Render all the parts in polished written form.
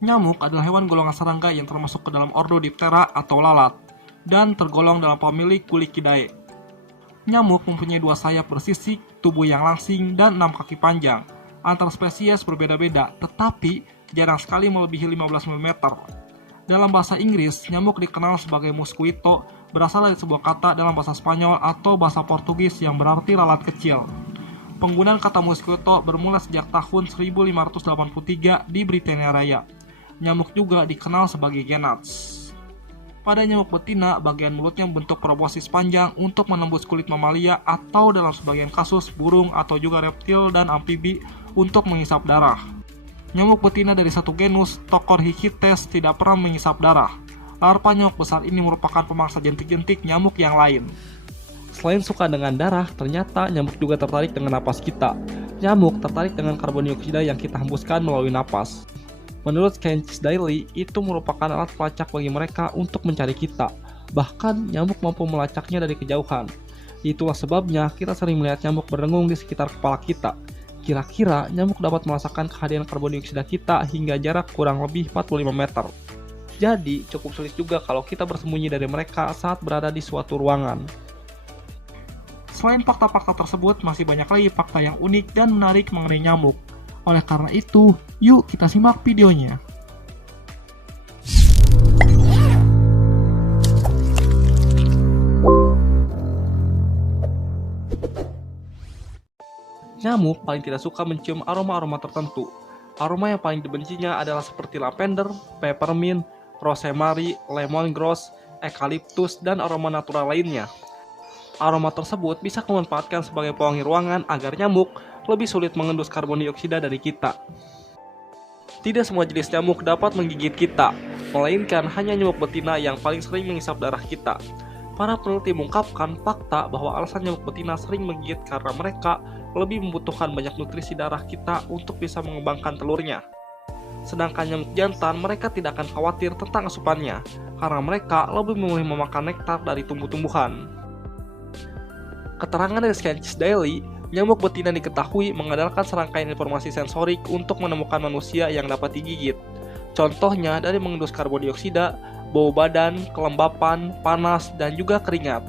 Nyamuk adalah hewan golongan serangga yang termasuk ke dalam ordo Diptera atau lalat, dan tergolong dalam famili Culicidae. Nyamuk mempunyai 2 sayap bersisik, tubuh yang langsing, dan 6 kaki panjang. Antar spesies berbeda-beda, tetapi jarang sekali melebihi 15 mm. Dalam bahasa Inggris, nyamuk dikenal sebagai mosquito, berasal dari sebuah kata dalam bahasa Spanyol atau bahasa Portugis yang berarti lalat kecil. Penggunaan kata mosquito bermula sejak tahun 1583 di Britania Raya. Nyamuk juga dikenal sebagai gnats. Pada nyamuk betina, bagian mulutnya membentuk proboscis panjang untuk menembus kulit mamalia atau dalam sebagian kasus burung atau juga reptil dan amfibi untuk menghisap darah. Nyamuk betina dari satu genus, Tocorhicites, tidak pernah menghisap darah. Larva nyamuk besar ini merupakan pemangsa jentik-jentik nyamuk yang lain. Selain suka dengan darah, ternyata nyamuk juga tertarik dengan napas kita. Nyamuk tertarik dengan karbon dioksida yang kita hembuskan melalui napas. Menurut Scientist Daily, itu merupakan alat pelacak bagi mereka untuk mencari kita. Bahkan, nyamuk mampu melacaknya dari kejauhan. Itulah sebabnya kita sering melihat nyamuk berdengung di sekitar kepala kita. Kira-kira nyamuk dapat merasakan kehadiran karbon dioksida kita hingga jarak kurang lebih 45 meter. Jadi, cukup sulit juga kalau kita bersembunyi dari mereka saat berada di suatu ruangan. Selain fakta-fakta tersebut, masih banyak lagi fakta yang unik dan menarik mengenai nyamuk. Oleh karena itu, yuk kita simak videonya. Nyamuk paling tidak suka mencium aroma-aroma tertentu. Aroma yang paling dibencinya adalah seperti lavender, peppermint, rosemary, lemongrass, eucalyptus, dan aroma natural lainnya. Aroma tersebut bisa dimanfaatkan sebagai pewangi ruangan agar nyamuk lebih sulit mengendus karbon dioksida dari kita. Tidak semua jenis nyamuk dapat menggigit kita, melainkan hanya nyamuk betina yang paling sering menghisap darah kita. Para peneliti mengungkapkan fakta bahwa alasan nyamuk betina sering menggigit karena mereka lebih membutuhkan banyak nutrisi darah kita untuk bisa mengembangkan telurnya. Sedangkan nyamuk jantan mereka tidak akan khawatir tentang asupannya, karena mereka lebih memilih memakan nektar dari tumbuh-tumbuhan. Keterangan dari Scientist Daily, nyamuk betina diketahui mengandalkan serangkaian informasi sensorik untuk menemukan manusia yang dapat digigit. Contohnya dari mengendus karbon dioksida, bau badan, kelembapan, panas, dan juga keringat.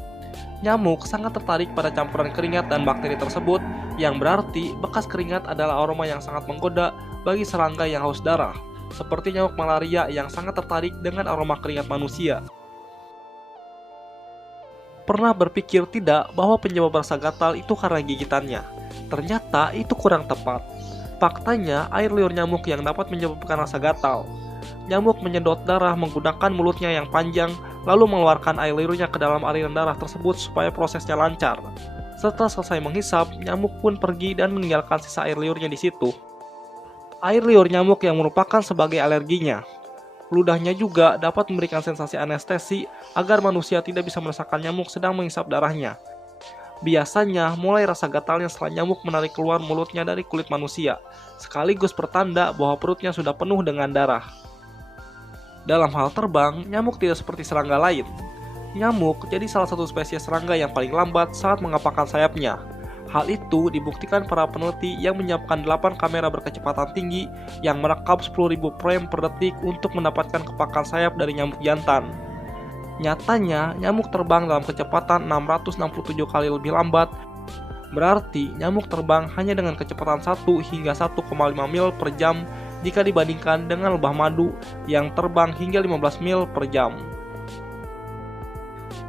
Nyamuk sangat tertarik pada campuran keringat dan bakteri tersebut, yang berarti bekas keringat adalah aroma yang sangat menggoda bagi serangga yang haus darah, seperti nyamuk malaria yang sangat tertarik dengan aroma keringat manusia. Pernah berpikir tidak bahwa penyebab rasa gatal itu karena gigitannya? Ternyata itu kurang tepat. Faktanya, air liur nyamuk yang dapat menyebabkan rasa gatal. Nyamuk menyedot darah menggunakan mulutnya yang panjang, lalu mengeluarkan air liurnya ke dalam aliran darah tersebut supaya prosesnya lancar. Setelah selesai menghisap, nyamuk pun pergi dan meninggalkan sisa air liurnya di situ. Air liur nyamuk yang merupakan sebagai alerginya. Ludahnya juga dapat memberikan sensasi anestesi agar manusia tidak bisa merasakan nyamuk sedang menghisap darahnya. Biasanya, mulai rasa gatalnya setelah nyamuk menarik keluar mulutnya dari kulit manusia, sekaligus pertanda bahwa perutnya sudah penuh dengan darah. Dalam hal terbang, nyamuk tidak seperti serangga lain. Nyamuk jadi salah satu spesies serangga yang paling lambat saat mengepakkan sayapnya. Hal itu dibuktikan para peneliti yang menyiapkan 8 kamera berkecepatan tinggi yang merekam 10.000 frame per detik untuk mendapatkan kepakan sayap dari nyamuk jantan. Nyatanya, nyamuk terbang dalam kecepatan 667 kali lebih lambat. Berarti, nyamuk terbang hanya dengan kecepatan 1 hingga 1,5 mil per jam jika dibandingkan dengan lebah madu yang terbang hingga 15 mil per jam.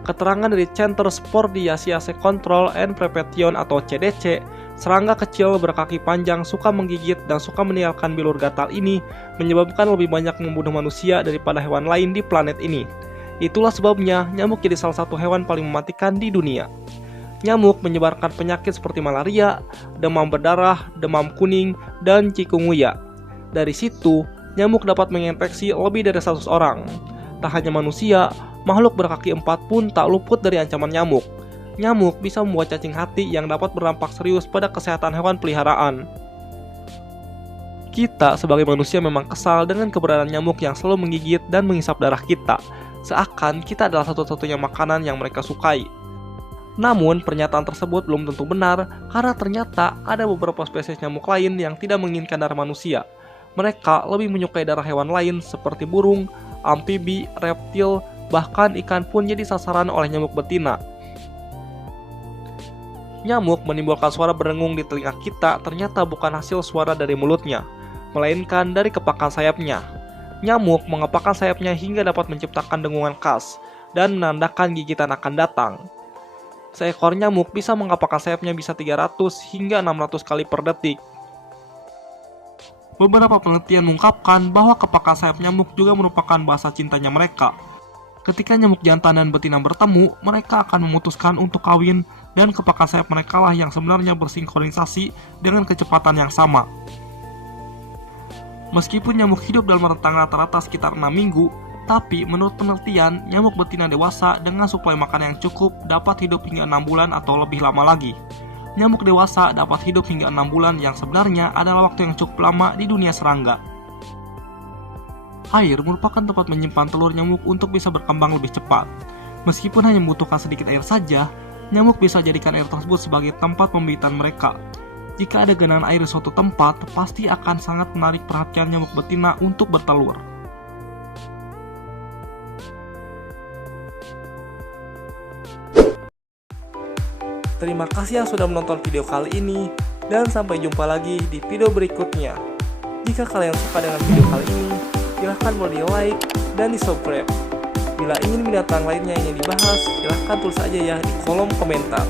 Keterangan dari Centers for Disease Control and Prevention atau CDC, serangga kecil berkaki panjang suka menggigit dan suka meninggalkan bilur gatal ini menyebabkan lebih banyak membunuh manusia daripada hewan lain di planet ini. Itulah sebabnya nyamuk jadi salah satu hewan paling mematikan di dunia. Nyamuk menyebarkan penyakit seperti malaria, demam berdarah, demam kuning, dan chikungunya. Dari situ, nyamuk dapat menginfeksi lebih dari 100 orang. Tak hanya manusia, makhluk berkaki 4 pun tak luput dari ancaman nyamuk. Nyamuk bisa membuat cacing hati yang dapat berdampak serius pada kesehatan hewan peliharaan. Kita sebagai manusia memang kesal dengan keberadaan nyamuk yang selalu menggigit dan menghisap darah kita, seakan kita adalah satu-satunya makanan yang mereka sukai. Namun, pernyataan tersebut belum tentu benar karena ternyata ada beberapa spesies nyamuk lain yang tidak menginginkan darah manusia. Mereka lebih menyukai darah hewan lain seperti burung, amfibi, reptil, bahkan ikan pun jadi sasaran oleh nyamuk betina. Nyamuk menimbulkan suara berengung di telinga kita ternyata bukan hasil suara dari mulutnya, melainkan dari kepakan sayapnya. Nyamuk mengepakkan sayapnya hingga dapat menciptakan dengungan khas dan menandakan gigitan akan datang. Seekor nyamuk bisa mengepakkan sayapnya bisa 300 hingga 600 kali per detik. Beberapa penelitian mengungkapkan bahwa kepakan sayap nyamuk juga merupakan bahasa cintanya mereka. Ketika nyamuk jantan dan betina bertemu, mereka akan memutuskan untuk kawin dan kepakan sayap mereka lah yang sebenarnya bersinkronisasi dengan kecepatan yang sama. Meskipun nyamuk hidup dalam rentang rata-rata sekitar 6 minggu, tapi menurut penelitian, nyamuk betina dewasa dengan suplai makanan yang cukup dapat hidup hingga 6 bulan atau lebih lama lagi. Nyamuk dewasa dapat hidup hingga 6 bulan yang sebenarnya adalah waktu yang cukup lama di dunia serangga. Air merupakan tempat menyimpan telur nyamuk untuk bisa berkembang lebih cepat. Meskipun hanya membutuhkan sedikit air saja, nyamuk bisa jadikan air tersebut sebagai tempat pembibitan mereka. Jika ada genangan air di suatu tempat, pasti akan sangat menarik perhatian nyamuk betina untuk bertelur. Terima kasih yang sudah menonton video kali ini, dan sampai jumpa lagi di video berikutnya. Jika kalian suka dengan video kali ini, silahkan boleh di like dan di subscribe. Bila ingin binatang lainnya yang dibahas, silahkan tulis aja ya di kolom komentar.